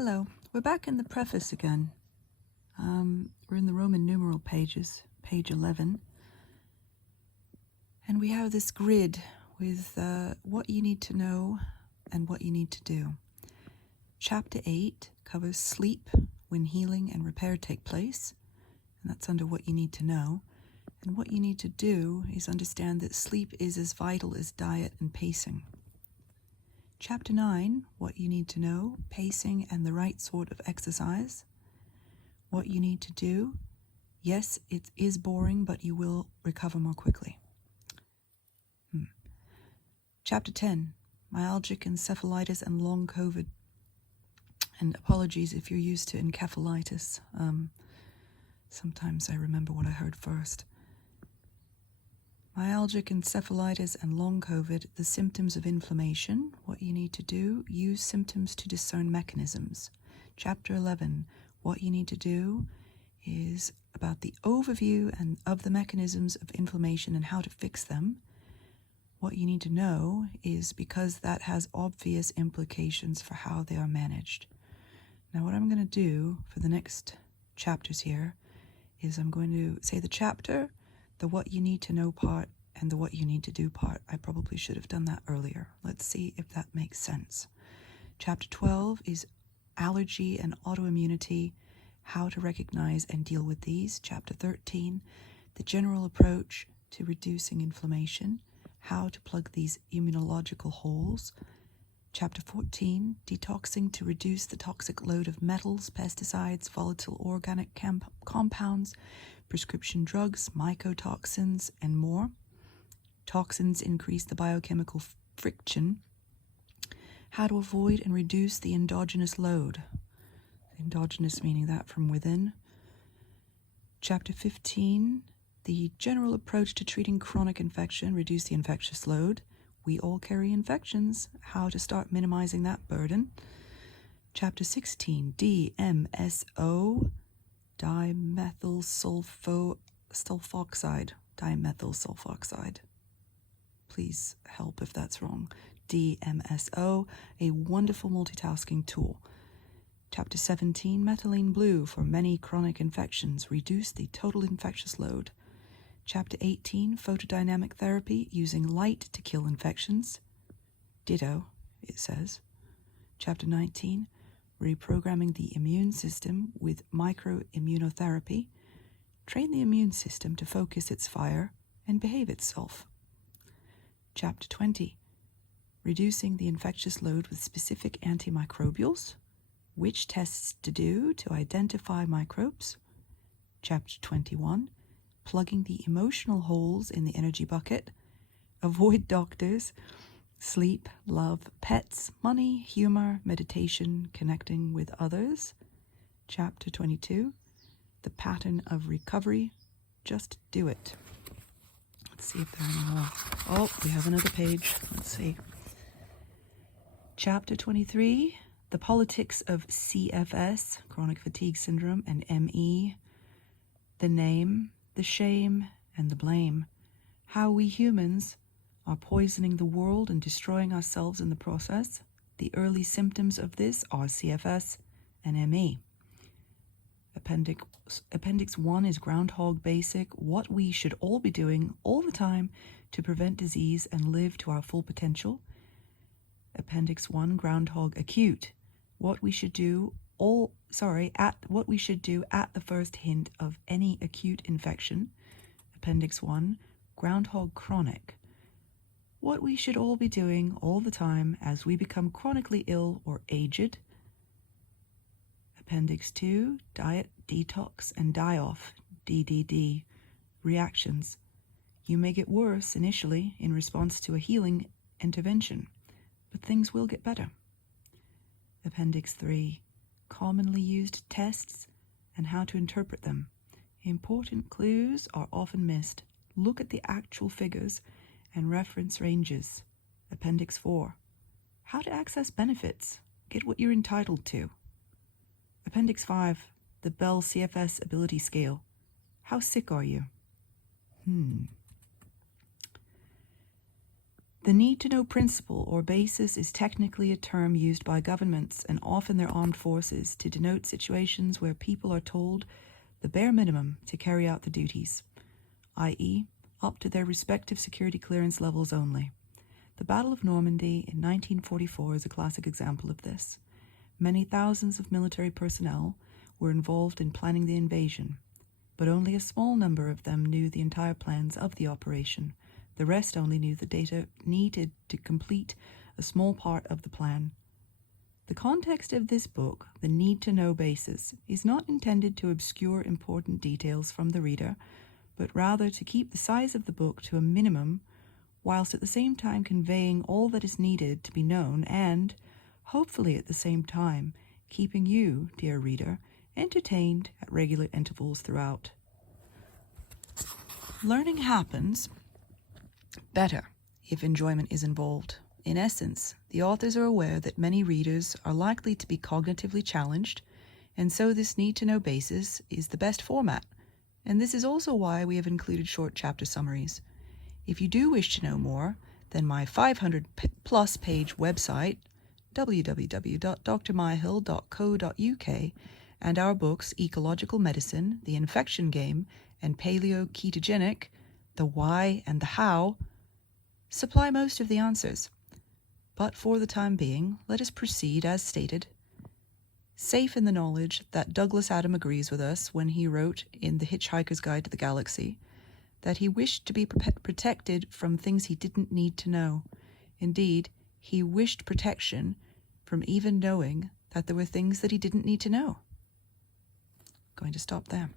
Hello, we're back in the preface again. We're in the Roman numeral pages, page 11. And we have this grid with what you need to know and what you need to do. Chapter 8 covers sleep, when healing and repair take place, and that's under what you need to know. And what you need to do is understand that sleep is as vital as diet and pacing. Chapter 9, what you need to know, pacing and the right sort of exercise. What you need to do, yes, it is boring, but you will recover more quickly. Chapter 10, myalgic encephalitis and long COVID. And apologies if you're used to encephalitis. Sometimes I remember what I heard first. Myalgic encephalitis and long COVID, the symptoms of inflammation. What you need to do, use symptoms to discern mechanisms. Chapter 11, what you need to do is about the overview and of the mechanisms of inflammation and how to fix them. What you need to know is because that has obvious implications for how they are managed. Now what I'm going to do for the next chapters here is I'm going to say the chapter, the what you need to know part, and the what you need to do part. I probably should have done that earlier. Let's see if that makes sense. Chapter 12 is allergy and autoimmunity, how to recognize and deal with these. Chapter 13, the general approach to reducing inflammation, how to plug these immunological holes. Chapter 14, detoxing to reduce the toxic load of metals, pesticides, volatile organic compounds, prescription drugs, mycotoxins, and more. Toxins increase the biochemical friction. How to avoid and reduce the endogenous load. Endogenous meaning that from within. Chapter 15, the general approach to treating chronic infection, reduce the infectious load. We all carry infections. How to start minimizing that burden. Chapter 16, DMSO, dimethyl sulfoxide. Please help if that's wrong. DMSO, a wonderful multitasking tool. Chapter 17, methylene blue for many chronic infections, reduce the total infectious load. Chapter 18, photodynamic therapy using light to kill infections. Ditto, it says. Chapter 19, reprogramming the immune system with microimmunotherapy. Train the immune system to focus its fire and behave itself. Chapter 20, reducing the infectious load with specific antimicrobials. Which tests to do to identify microbes. Chapter 21, plugging the emotional holes in the energy bucket. Avoid doctors. Sleep, love, pets, money, humor, meditation, connecting with others. Chapter 22, the pattern of recovery. Just do it. Let's see if there are any more. Oh, we have another page. Let's see. Chapter 23, the politics of CFS, chronic fatigue syndrome, and ME. The name, the shame, and the blame. How we humans are poisoning the world and destroying ourselves in the process. The early symptoms of this are CFS and ME. Appendix 1 is Groundhog Basic, what we should all be doing all the time to prevent disease and live to our full potential. Appendix 1, Groundhog Acute, what we should do at the first hint of any acute infection. Appendix 1, Groundhog Chronic, what we should all be doing all the time as we become chronically ill or aged. Appendix 2, Diet, Detox, and Die-Off, DDD, reactions. You may get worse initially in response to a healing intervention, but things will get better. Appendix 3, commonly used tests and how to interpret them. Important clues are often missed. Look at the actual figures and reference ranges. Appendix 4, how to access benefits. Get what you're entitled to. Appendix 5, the Bell CFS Ability Scale. How sick are you? The need-to-know principle or basis is technically a term used by governments and often their armed forces to denote situations where people are told the bare minimum to carry out the duties, i.e., up to their respective security clearance levels only. The Battle of Normandy in 1944 is a classic example of this. Many thousands of military personnel were involved in planning the invasion, but only a small number of them knew the entire plans of the operation. The rest only knew the data needed to complete a small part of the plan. The context of this book, the need-to-know basis, is not intended to obscure important details from the reader, but rather to keep the size of the book to a minimum, whilst at the same time conveying all that is needed to be known and, hopefully at the same time, keeping you, dear reader, entertained at regular intervals throughout. Learning happens better if enjoyment is involved. In essence, the authors are aware that many readers are likely to be cognitively challenged, and so this need-to-know basis is the best format. And this is also why we have included short chapter summaries. If you do wish to know more, then my 500-plus page website, www.drmyhill.co.uk, and our books Ecological Medicine, The Infection Game, and Paleo-Ketogenic, The Why and the How, supply most of the answers. But for the time being, let us proceed as stated, safe in the knowledge that Douglas Adam agrees with us when he wrote in The Hitchhiker's Guide to the Galaxy that he wished to be protected from things he didn't need to know. Indeed, he wished protection from even knowing that there were things that he didn't need to know. Going to stop there.